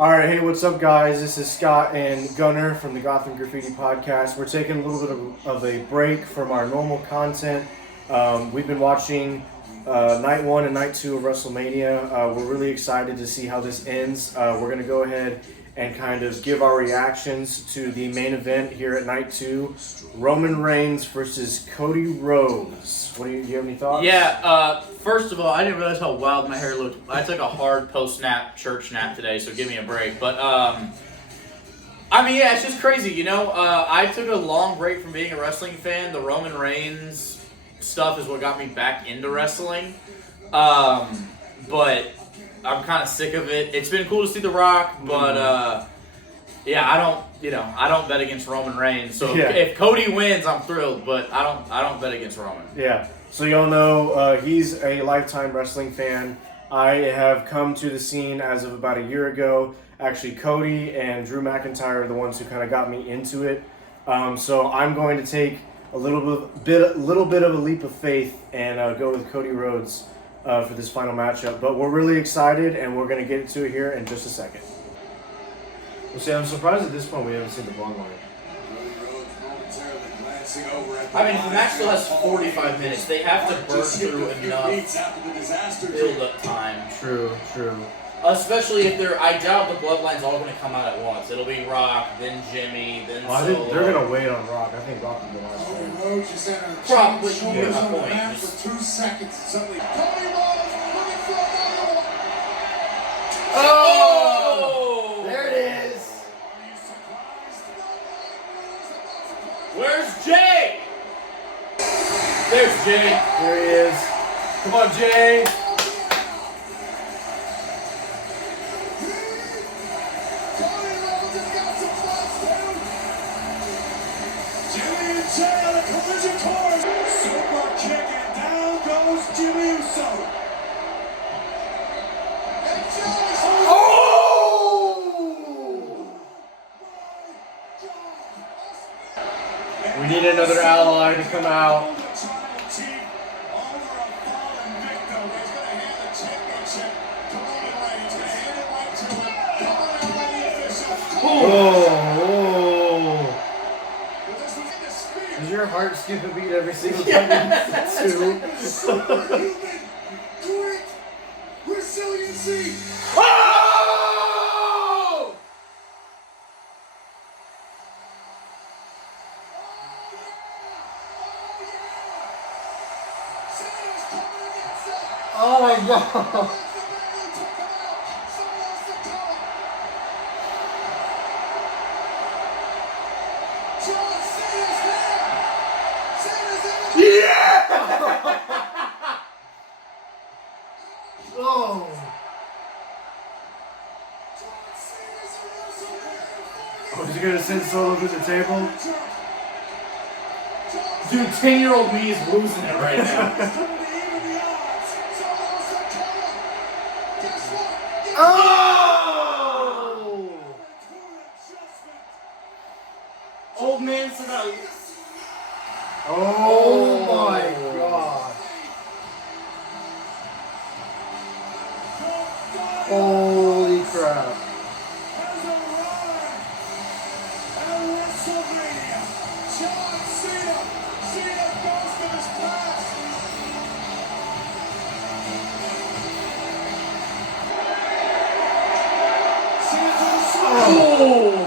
Alright, hey, what's up, guys? This is Scott and Gunner from the Gotham Graffiti podcast. We're taking a little bit of a break from our normal content. We've been watching Night 1 and Night 2 of Wrestlemania. We're really excited to see how this ends. We're going to go ahead and kind of give our reactions to the main event here at Night 2. Roman Reigns versus Cody Rhodes. Do you have any thoughts? Yeah, first of all, I didn't realize how wild my hair looked. I took a hard post-snap church nap today, so give me a break. But, it's just crazy, you know? I took a long break from being a wrestling fan. The Roman Reigns stuff is what got me back into wrestling. But I'm kind of sick of it. It's been cool to see The Rock, but, I don't bet against Roman Reigns. So if Cody wins, I'm thrilled, but I don't bet against Roman. Yeah. So y'all know he's a lifetime wrestling fan. I have come to the scene as of about a year ago. Actually, Cody and Drew McIntyre are the ones who kind of got me into it. So I'm going to take a little bit of a leap of faith and go with Cody Rhodes for this final matchup. But we're really excited, and we're going to get into it here in just a second. Well, see, I'm surprised at this point we haven't seen the bloodline. I mean, if the match still has 45 minutes, they have to burn through enough build-up time. True. Especially if I doubt the Bloodline's all going to come out at once. It'll be Rock, then Jimmy, then Solo. I think they're going to wait on Rock. I think Rock will be last thing. Probably, you get my point. For 2 seconds, suddenly Cody Rhodes looking for another one. Oh! There it is. Where's Jay? There's Jay. There he is. Come on, Jay. Jimmy and Jay on a collision course. Super kick and down goes Jimmy Uso. We need another ally to come out. Oh. Does your heart skip a beat every single time you Superhuman, grit, resiliency. Oh! Oh my God. Yeah! Oh. Oh, is he gonna send Solo to the table? Dude, 10-year-old me is losing it right now. Oh! Old man said I... Oh my God. Holy crap. Has arrived at WrestleMania. John Cena. Cena goes to his past. Cena to the side. Oh!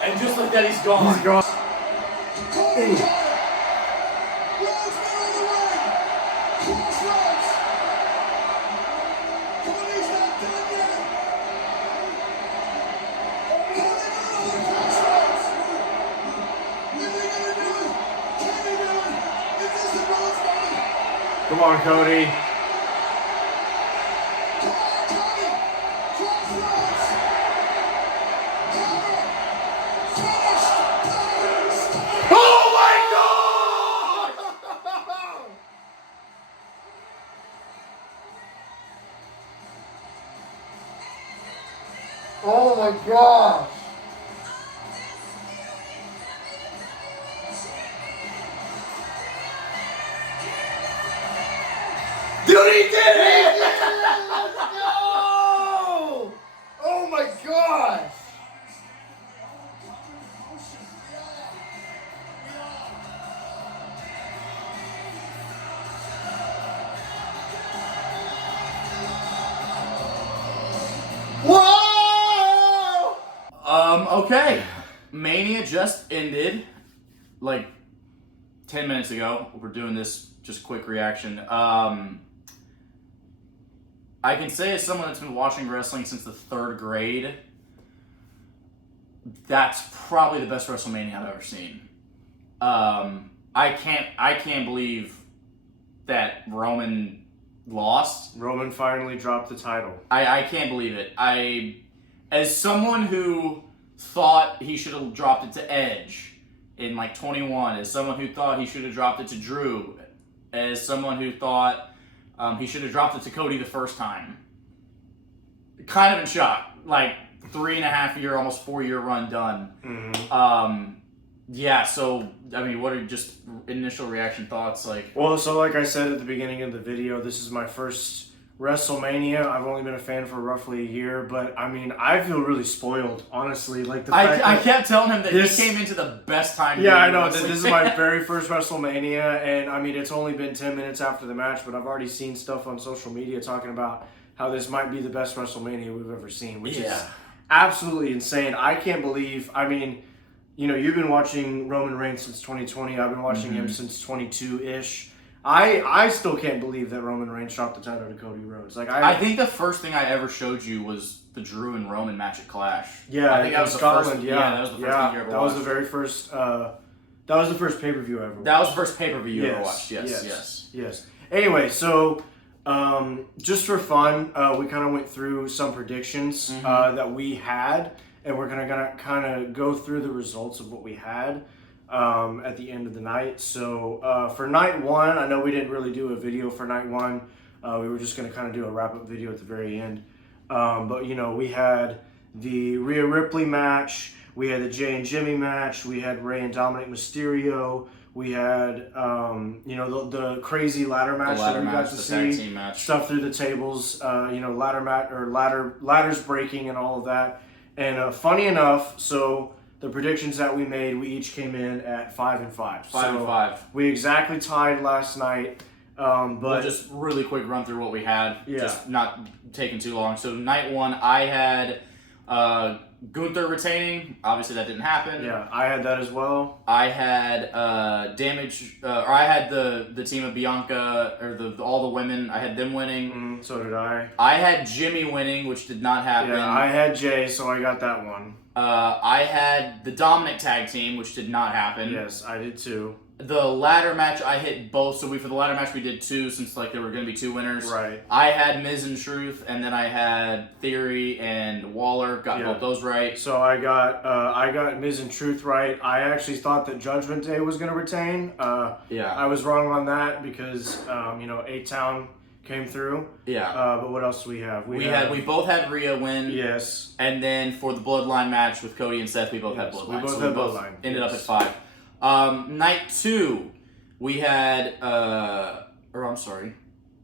And just like that, he's gone. He's gone. Cody Rhodes on the ring. Come on, Cody. Oh my gosh! Dude, he did it! Let's go! Oh my gosh! Whoa! Okay. Mania just ended, like 10 minutes ago. We're doing this just quick reaction. I can say as someone that's been watching wrestling since the 3rd grade, that's probably the best WrestleMania I've ever seen. I can't believe that Roman lost. Roman finally dropped the title. I can't believe it. As someone who thought he should have dropped it to Edge in like 21, as someone who thought he should have dropped it to Drew, as someone who thought he should have dropped it to Cody the first time, kind of in shock. Like 3.5 year, almost 4 year run done. Mm-hmm. Yeah. So I mean, what are just initial reaction thoughts like? Well, so like I said at the beginning of the video, this is my first WrestleMania. I've only been a fan for roughly a year, but I mean, I feel really spoiled, honestly. Like the fact I that kept telling him that this- he came into the best time. Yeah, to be I know. wrestling This is fan. my very first WrestleMania, and I mean, it's only been 10 minutes after the match, but I've already seen stuff on social media talking about how this might be the best WrestleMania we've ever seen, which is absolutely insane. I can't believe, I mean, you know, you've been watching Roman Reigns since 2020. I've been watching him since 22-ish. I still can't believe that Roman Reigns dropped the title to Cody Rhodes. Like I think the first thing I ever showed you was the Drew and Roman match at Clash. Yeah, I think that was Scotland. the first. Yeah, that was the first thing you ever that was watched. the very first. That was the first pay-per-view I ever watched. That was the first pay-per-view you ever watched. Yes. Anyway, so just for fun, we kind of went through some predictions that we had, and we're gonna kind of go through the results of what we had at the end of the night. So for night one, I know we didn't really do a video for night one. We were just gonna kind of do a wrap-up video at the very end. But you know, we had the Rhea Ripley match. We had the Jay and Jimmy match. We had Rey and Dominic Mysterio. We had, you know, the crazy ladder match that we got to see. Tag team match. Stuff through the tables, you know, ladders breaking and all of that. And funny enough, so the predictions that we made, we each came in at 5 and 5. 5 and 5. We exactly tied last night. But We'll just really quick run through what we had. Yeah. Just not taking too long. So night one, I had Gunther retaining. Obviously, that didn't happen. yeah, I had that as well. I had or I had the team of Bianca or all the women. I had them winning. So did I. I had Jimmy winning, which did not happen. Yeah, I had Jay, so I got that one. I had the Dominic tag team, which did not happen. Yes, I did too. The ladder match, I hit both. So for the ladder match, we did 2 since like there were going to be 2 winners. Right. I had Miz and Truth, and then I had Theory and Waller. Got both those right. So I got Miz and Truth right. I actually thought that Judgment Day was going to retain. I was wrong on that because you know, A-Town came through. Yeah. But what else do we have? We both had Rhea win. Yes. And then for the Bloodline match with Cody and Seth, we both had Bloodline. We both so had we both Bloodline. ended up at 5. Night 2, we had I'm sorry.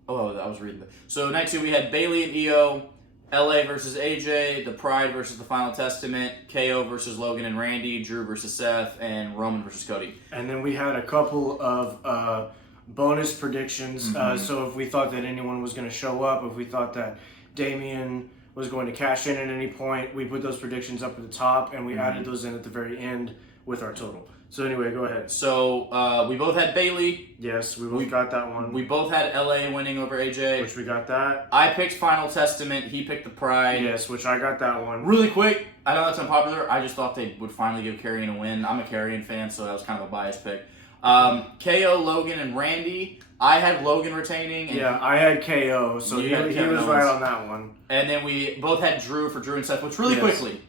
Oh, I was reading that. So night 2, we had Bayley and Io, LA versus AJ, The Pride versus The Final Testament, KO versus Logan and Randy, Drew versus Seth, and Roman versus Cody. And then we had a couple of bonus predictions. So if we thought that anyone was going to show up, if we thought that Damian was going to cash in at any point, we put those predictions up at the top, and we added those in at the very end with our total. So anyway, go ahead. So we both had Bayley. Yes, we both got that one. We both had LA winning over AJ. Which we got that. I picked Final Testament. He picked The Pride. Yes, which I got that one. Really quick, I know that's unpopular. I just thought they would finally give Karrion a win. I'm a Karrion fan, so that was kind of a biased pick. KO, Logan, and Randy. I had Logan retaining. And Yeah, I had KO, so he was right on that one. And then we both had Drew for Drew and Seth, which really quickly.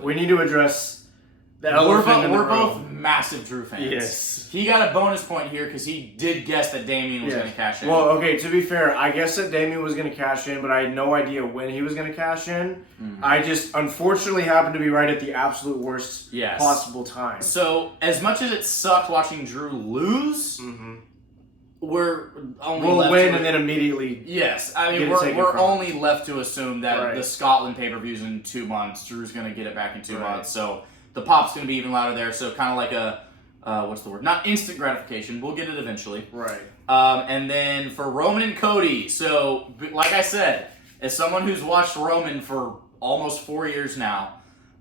We need to address the elephant in the room. We're both massive Drew fans. Yes. He got a bonus point here because he did guess that Damien was going to cash in. Well, okay, to be fair, I guessed that Damien was going to cash in, but I had no idea when he was going to cash in. Mm-hmm. I just unfortunately happened to be right at the absolute worst possible time. So, as much as it sucked watching Drew lose, we'll win and then immediately. Yes, I mean we're only left to assume that the Scotland pay-per-view's in 2 months. Drew's going to get it back in 2 months, so the pop's going to be even louder there. So kind of like a what's the word? Not instant gratification. We'll get it eventually. Right. And then for Roman and Cody. So like I said, as someone who's watched Roman for almost 4 years now,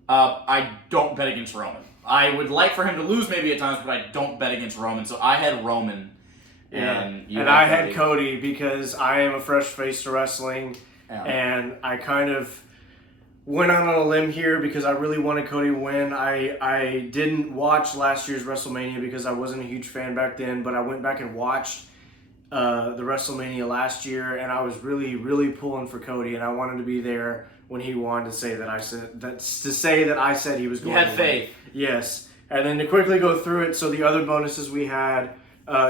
I don't bet against Roman. I would like for him to lose maybe at times, but I don't bet against Roman. So I had Roman. And I had Cody because I am a fresh face to wrestling, and I kind of went out on a limb here because I really wanted Cody to win. I didn't watch last year's WrestleMania because I wasn't a huge fan back then, but I went back and watched the WrestleMania last year, and I was really, really pulling for Cody, and I wanted to be there when he won to say that I said he was going to win. You had faith. Yes. And then to quickly go through it, so the other bonuses we had.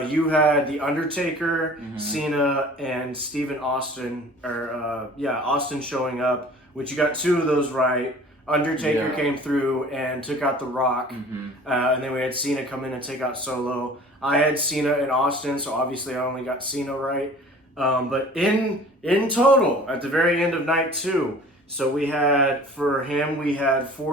You had The Undertaker, Cena, and Austin showing up, which you got 2 of those right. Undertaker came through and took out The Rock, and then we had Cena come in and take out Solo. I had Cena and Austin, so obviously I only got Cena right. But in total, at the very end of night 2, so we had 4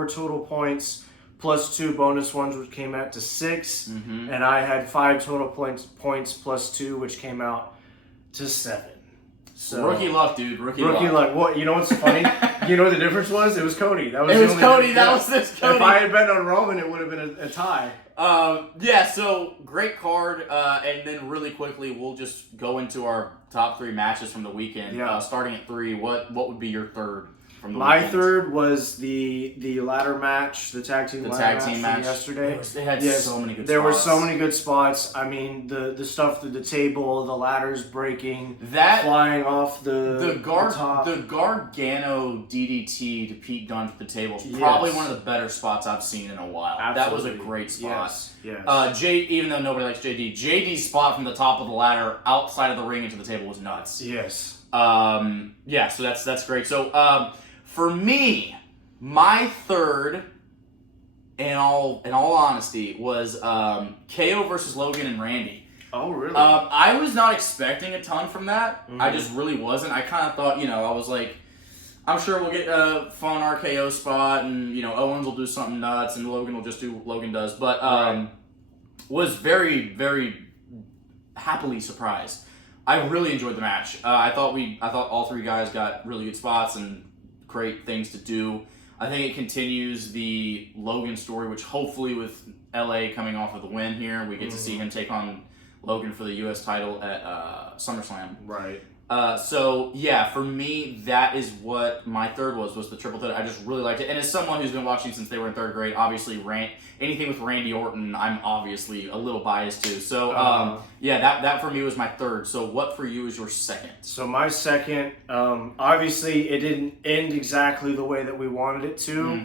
total points, plus 2 bonus ones, which came out to 6. And I had 5 total points plus 2, which came out to 7. So rookie luck, dude. Rookie luck. What? You know what's funny? You know what the difference was? It was Cody. That was Cody. If I had bet on Roman, it would have been a tie. So great card. And then really quickly, we'll just go into our top 3 matches from the weekend. Starting at 3, what would be your third? My third was the ladder match, the tag team match from yesterday. They had so many good spots. There were so many good spots. I mean, the stuff through the table, the ladders breaking, flying off the top. The Gargano DDT to Pete Dunne to the table is probably one of the better spots I've seen in a while. Absolutely. That was a great spot. Yes. Even though nobody likes JD's spot from the top of the ladder outside of the ring into the table was nuts. Yes. So that's great. So, for me, my third, in all honesty, was KO versus Logan and Randy. Oh, really? I was not expecting a ton from that. I just really wasn't. I kind of thought, I was like, I'm sure we'll get a fun RKO spot, and Owens will do something nuts, and Logan will just do what Logan does. But was very, very happily surprised. I really enjoyed the match. I thought all 3 guys got really good spots and great things to do. I think it continues the Logan story, which hopefully with LA coming off of the win here, we get to see him take on Logan for the U.S. title at SummerSlam. Right. For me, that is what my third was the triple threat. I just really liked it. And as someone who's been watching since they were in 3rd grade, obviously anything with Randy Orton, I'm obviously a little biased to. So, that for me was my third. So what for you is your second? So my second, obviously it didn't end exactly the way that we wanted it to.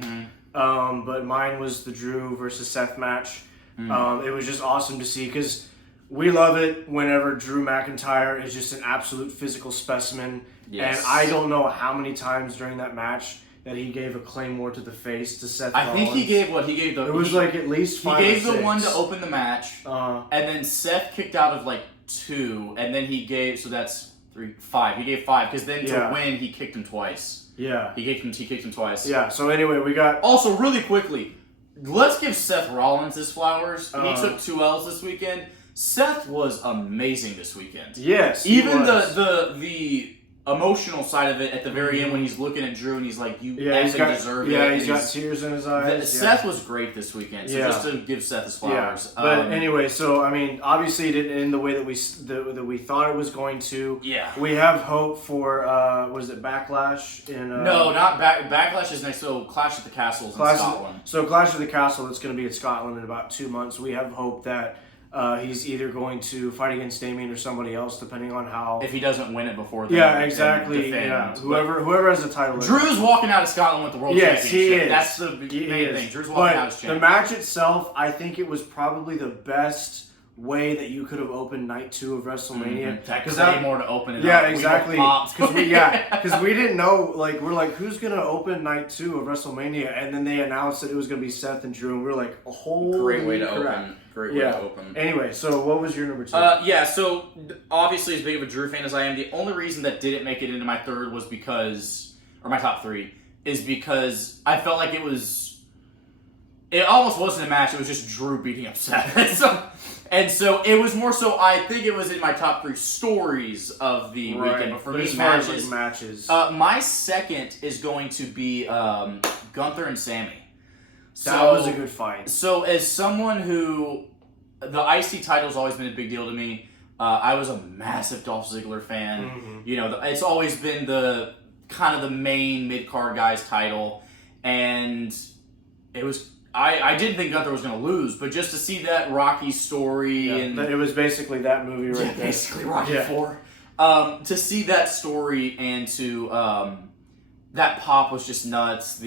But mine was the Drew versus Seth match. It was just awesome to see because we love it whenever Drew McIntyre is just an absolute physical specimen. Yes. And I don't know how many times during that match that he gave a Claymore to the face to Seth Rollins. I think he gave the... It was like at least 5 He gave or 6. the one to open the match, and then Seth kicked out of 2, and then he gave... So that's 3, 5. He gave 5, because then to win, he kicked him twice. Yeah. He kicked him twice. Yeah, so anyway, we got... Also, really quickly, let's give Seth Rollins his flowers. He took 2 L's this weekend. Seth was amazing this weekend. Yes, even the emotional side of it at the very end when he's looking at Drew and he's like, "You effing deserve it." Yeah, he's got tears in his eyes. Seth was great this weekend. So just to give Seth his flowers. Yeah. But anyway, so I mean, obviously it didn't end the way that we thought it was going to. Yeah. We have hope for what is it, Backlash in? No, not Backlash is next. So Clash at the Castle is in Scotland. So Clash at the Castle, it's going to be in Scotland in about 2 months. We have hope that He's either going to fight against Damien or somebody else, depending on how. If he doesn't win it before then. Yeah, exactly. Defend. Yeah. Whoever has the title. Drew's walking out of Scotland with the world championship. championship. He is. That's the main thing. Drew's walking out as champion. The match itself, I think it was probably the best way that you could have opened night 2 of WrestleMania. That Claymore to open it yeah, up. Exactly. Because we didn't know, like, we're like, who's going to open night 2 of WrestleMania? And then they announced that it was going to be Seth and Drew, and we were like, holy Great way to crap. open. Great way to open. Anyway, so what was your number 2? So obviously as big of a Drew fan as I am, the only reason that didn't make it into my third was because, or my top 3, is because I felt like it almost wasn't a match, it was just Drew beating up Seth. So it was more so, I think it was in my top 3 stories of the weekend, but for me, matches. My second is going to be Gunther and Sammy. That was a good fight. So as someone who, the IC title's always been a big deal to me. I was a massive Dolph Ziggler fan. Mm-hmm. You know, it's always been the kind of the main mid-card guy's title, and it was. I didn't think Gunther was going to lose, but just to see that Rocky story and it was basically that movie right there. Basically Rocky 4. To see that story and to that pop was just nuts.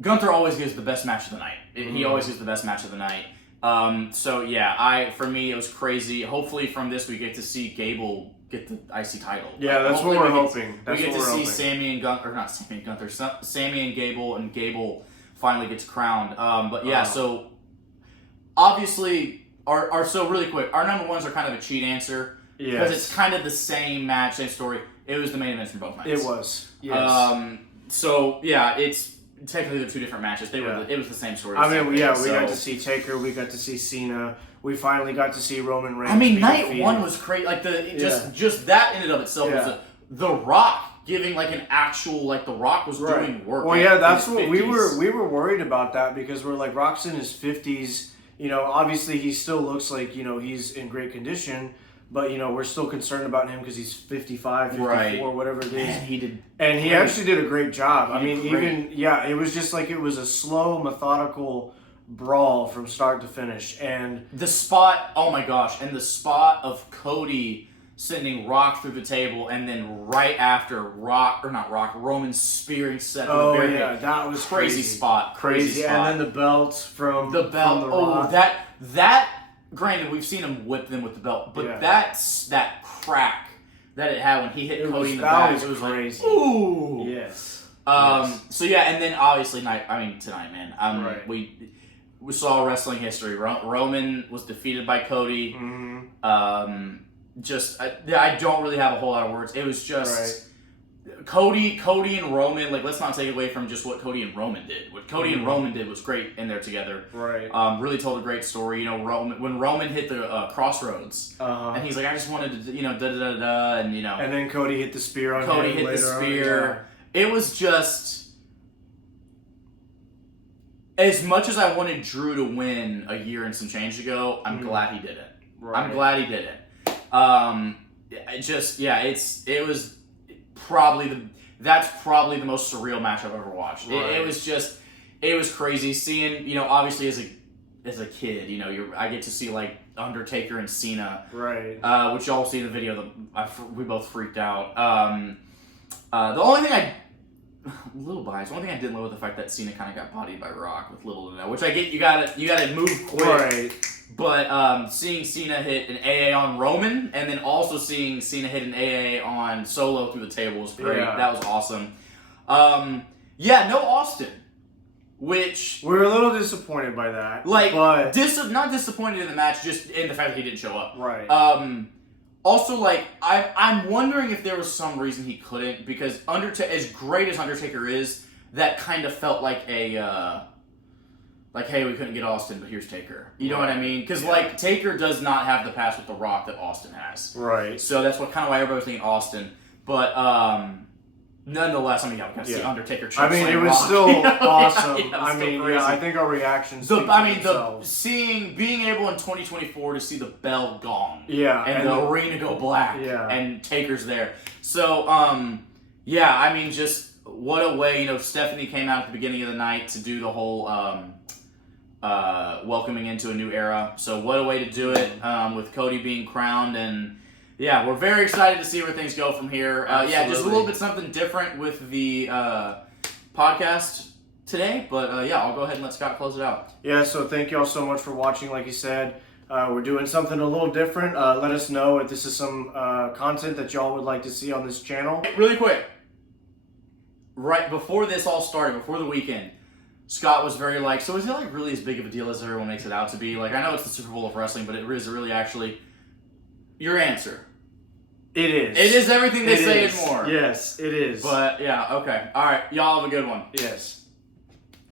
Gunther always gives the best match of the night. He always gives the best match of the night. For me it was crazy. Hopefully from this we get to see Gable get the IC title. Yeah, that's what we're hoping. We get to see Sammy and Gunther, Sammy and Gable finally gets crowned. So obviously, so really quick, our number ones are kind of a cheat answer because it's kind of the same match, same story. It was the main events from both nights. It was. Yes. It's technically they're 2 different matches. It was the same story. We got to see Taker. We got to see Cena. We finally got to see Roman Reigns. Night defeated. 1 was crazy. Like just that in and of itself was The Rock giving like an actual The Rock was doing work. Well, yeah, that's what we were worried about that because we're like Rock's in his 50s. You know, obviously he still looks like he's in great condition, but we're still concerned about him because he's 55, 54, whatever it is. Man, he did, and he actually did a great job. It was just like it was a slow, methodical brawl from start to finish, and the spot. Oh my gosh! And the spot of Cody sending Rock through the table, and then right after Roman spearing Seth. Oh yeah, that was crazy spot. Crazy spot. And then the belt from the Rock. that. Granted, we've seen him whip them with the belt, but that crack that it had when he hit Cody in the back, it was crazy. Like, ooh. Yes. And then obviously tonight, man. We saw wrestling history. Roman was defeated by Cody. Mm-hmm. I don't really have a whole lot of words. It was just Cody and Roman. Let's not take away from just what Cody and Roman did. What Cody and Roman did was great in there together. Right. Really told a great story. When Roman hit the crossroads, and he's like, I just wanted to, da da da da, and And then Cody hit the spear on him. Cody hit the spear. It was just. As much as I wanted Drew to win a year and some change ago, I'm glad he did it. Right. I'm glad he did it. That's probably the most surreal match I've ever watched. Right. It was crazy seeing, obviously as a kid, I get to see Undertaker and Cena, right? Which y'all see in the video. We both freaked out. The only thing little bias. One thing I didn't love was the fact that Cena kind of got bodied by Rock with little to no, which I get. You gotta move quick. Right. But seeing Cena hit an AA on Roman, and then also seeing Cena hit an AA on Solo through the table was great. Yeah. That was awesome. No Austin, which we were a little disappointed by that. But not disappointed in the match, just in the fact that he didn't show up. Right. Also, I'm wondering if there was some reason he couldn't, because as great as Undertaker is, that kind of felt like a, hey, we couldn't get Austin, but here's Taker. You know what I mean? Because, Taker does not have the pass with The Rock that Austin has. Right. So that's why everybody was thinking Austin. But, nonetheless, we got to see Undertaker. It was still awesome. Crazy. I think our reactions. Being able in 2024 to see the bell gong, and the arena go black, and Taker's there. So, just what a way. Stephanie came out at the beginning of the night to do the whole welcoming into a new era. So what a way to do it with Cody being crowned. And yeah, we're very excited to see where things go from here. Yeah, just a little bit something different with the podcast today. But yeah, I'll go ahead and let Scott close it out. Yeah, so thank you all so much for watching. Like you said, we're doing something a little different. Let us know if this is some content that y'all would like to see on this channel. Really quick, right before this all started, before the weekend, Scott was very like, so is it like really as big of a deal as everyone makes it out to be? Like, I know it's the Super Bowl of wrestling, but it is really actually your answer. It is. It is everything they say is. and more. Yes, it is. But yeah, okay. All right, y'all have a good one. Yes.